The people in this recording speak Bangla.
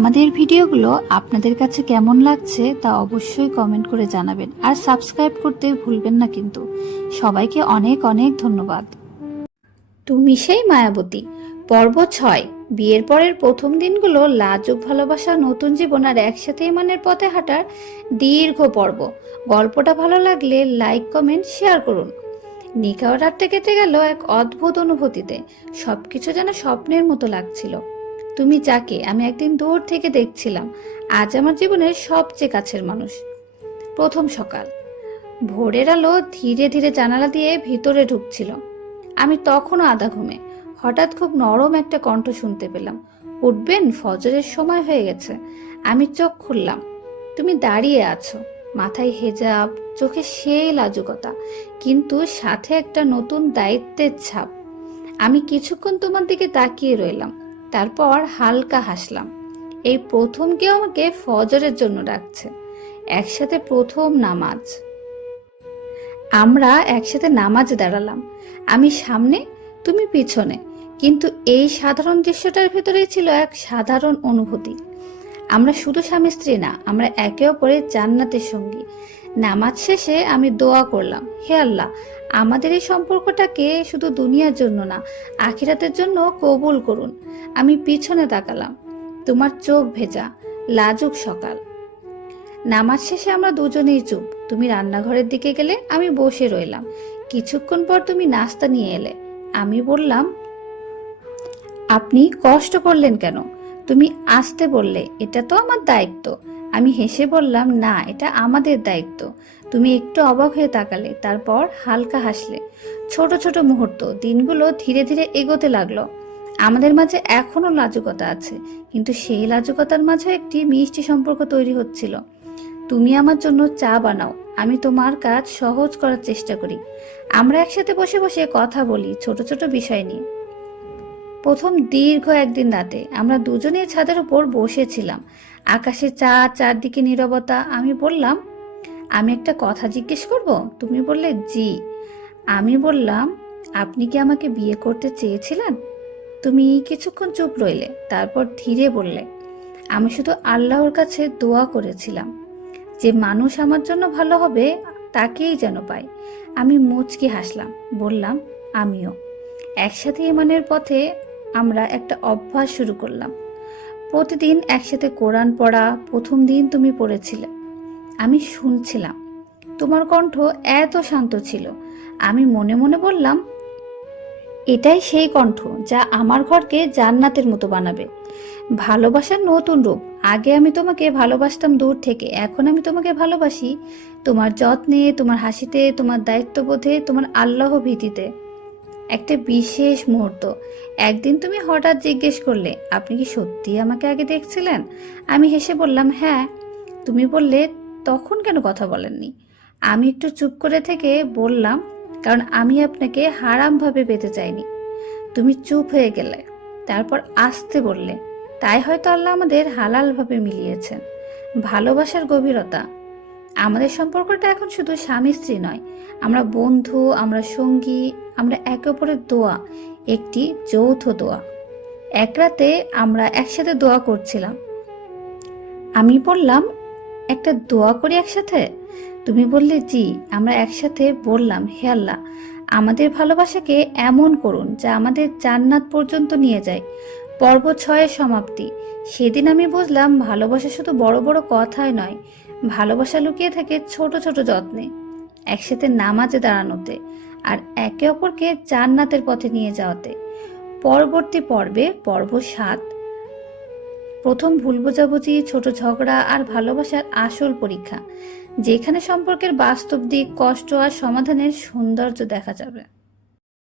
আমাদের ভিডিওগুলো আপনাদের কাছে কেমন লাগছে তা অবশ্যই কমেন্ট করে জানাবেন আর সাবস্ক্রাইব করতে ভুলবেন না কিন্তু। সবাইকে অনেক অনেক ধন্যবাদ। তুমি সেই মায়াবতী পর্ব 6। বিয়ের পরের প্রথম দিনগুলো, লাজুক ভালোবাসা, নতুন জীবন আর একসাথে ইমানের পথে হাঁটার দীর্ঘ পর্ব। গল্পটা ভালো লাগলে লাইক, কমেন্ট, শেয়ার করুন। নিকাহ রাতটা কেটে গেল এক অদ্ভুত অনুভূতিতে। সবকিছু যেন স্বপ্নের মতো লাগছিল। তুমি যাকে আমি একদিন দূর থেকে দেখছিলাম, আজ আমার জীবনের সবচেয়ে কাছের মানুষ। প্রথম সকাল, ভোরের আলো ধীরে ধীরে জানালা দিয়ে ভিতরে ঢুকছিল। আমি তখনও আধা ঘুমে। হঠাৎ খুব নরম একটা কণ্ঠ শুনতে পেলাম, উঠবেন, ফজরের সময় হয়ে গেছে। আমি চোখ খুললাম। তুমি দাঁড়িয়ে আছো, মাথায় হেজাব, চোখে সেই লাজুকতা, কিন্তু সাথে একটা নতুন দায়িত্বের ছাপ। আমি কিছুক্ষণ তোমার দিকে তাকিয়ে রইলাম, তারপর হালকা হাসলাম। এই প্রথম কেউ আমাকে ফজরের জন্য ডাকছে। একসাথে প্রথম নামাজ। আমরা একসাথে নামাজে দাঁড়ালাম, আমি সামনে, তুমি পিছনে, কিন্তু এই সাধারণ দৃশ্যটার ভেতরেই ছিল এক সাধারণ অনুভূতি। আমরা শুধু স্বামী স্ত্রী না, আমরা একে অপরের জান্নাতের সঙ্গী। নামাজ শেষে আমি দোয়া করলাম, হে আল্লাহ, আমাদের এই সম্পর্কটাকে শুধু দুনিয়ার জন্য না, আখিরাতের জন্য কবুল করুন। আমি পিছনে তাকালাম, তোমার চোখ ভেজা। লাজুক সকাল। নামাজ শেষে আমরা দুজনেই চুপ। তুমি রান্নাঘরের দিকে গেলে, আমি বসে রইলাম। কিছুক্ষণ পর তুমি নাস্তা নিয়ে এলে। আমি বললাম, আপনি কষ্ট করলেন কেন? তুমি আসতে বললে, এটা তো আমার দায়িত্ব। আমি হেসে বললাম, না, এটা আমাদের দায়িত্ব। তুমি একটু অবাক হয়ে তাকালে, তারপর হালকা হাসলে। ছোট ছোট মুহূর্ত, দিনগুলো ধীরে ধীরে এগোতে লাগলো। আমাদের মাঝে এখনো লাজুকতা আছে, কিন্তু সেই লাজুকতার মাঝে একটি মিষ্টি সম্পর্ক তৈরি হচ্ছিল। তুমি আমার জন্য চা বানাও, আমি তোমার কাজ সহজ করার চেষ্টা করি। আমরা একসাথে বসে বসে কথা বলি ছোট ছোট বিষয় নিয়ে। প্রথম দীর্ঘ একদিন রাতে আমরা দুজনেই ছাদের উপর বসেছিলাম। আকাশে চাঁদ, চারদিকে নীরবতা। আমি বললাম, আমি একটা কথা জিজ্ঞেস করব? তুমি বললে, জি। আমি বললাম, আপনি কি আমাকে বিয়ে করতে চেয়েছিলেন? তুমি কিছুক্ষণ চুপ রইলে, তারপর ধীরে বললে, আমি শুধু আল্লাহর কাছে দোয়া করেছিলাম যে মানুষ আমার জন্য ভালো হবে তাকেই যেন পাই। আমি মুচকি হাসলাম, বললাম, আমিও। একসাথে ইমানের পথে আমরা একটা অভ্যাস শুরু করলাম। প্রতিদিন একসাথে কোরআন পড়া। প্রথম দিন তুমি পড়েছিলে, আমি শুনছিলাম। তোমার কণ্ঠ এত শান্ত ছিল। আমি মনে মনে বললাম, এটাই সেই কণ্ঠ যা আমার ঘরকে জান্নাতের মতো বানাবে। ভালোবাসার নতুন রূপ। আগে আমি তোমাকে ভালোবাসতাম দূর থেকে, এখন আমি তোমাকে ভালোবাসি তোমার যত্নে, তোমার হাসিতে, তোমার দায়িত্ববোধে, তোমার আল্লাহ ভীতিতে। একটা বিশেষ মুহূর্ত, একদিন তুমি হঠাৎ জিজ্ঞেস করলে, আপনি কি সত্যি আমাকে আগে দেখছিলেন? আমি হেসে বললাম, হ্যাঁ। তুমি বললে, তখন কেন কথা বলেননি? আমি একটু চুপ করে থেকে বললাম, কারণ আমি আপনাকে হারামভাবে পেতে চাইনি। তুমি চুপ হয়ে গেলে, তারপর আসতে বললে, তাই হয়তো আল্লাহ আমাদের হালালভাবে মিলিয়েছেন। ভালোবাসার গভীরতা। আমাদের সম্পর্কটা এখন শুধু স্বামী স্ত্রী নয়, আমরা বন্ধু, আমরা সঙ্গী, আমরা একে অপরের দোয়া, একটি যৌথ দোয়া। এক রাতে আমরা একসাথে দোয়া করছিলাম। আমি বললাম, একটা দোয়া করি একসাথে? তুমি বললে, জি। আমরা একসাথে বললাম, হে আল্লাহ, আমাদের ভালোবাসাকে এমন করুন যা আমাদের জান্নাত পর্যন্ত নিয়ে যায়। পর্ব 6-এর সমাপ্তি। সেদিন আমি বুঝলাম, ভালোবাসা শুধু বড় বড় কথায় নয়, ভালোবাসা লুকিয়ে থাকে ছোট ছোট যত্নে। একসাথে নামাজে দাঁড়ানোতে, আর একে অপরকে জান্নাতের পথে নিয়ে যাওয়াতে। পরবর্তী পর্বে, পর্ব 7, প্রথম ভুল বোঝাবুঝি, ছোট ঝগড়া আর ভালোবাসার আসল পরীক্ষা, যেখানে সম্পর্কের বাস্তব দিক, কষ্ট আর সমাধানের সৌন্দর্য দেখা যাবে।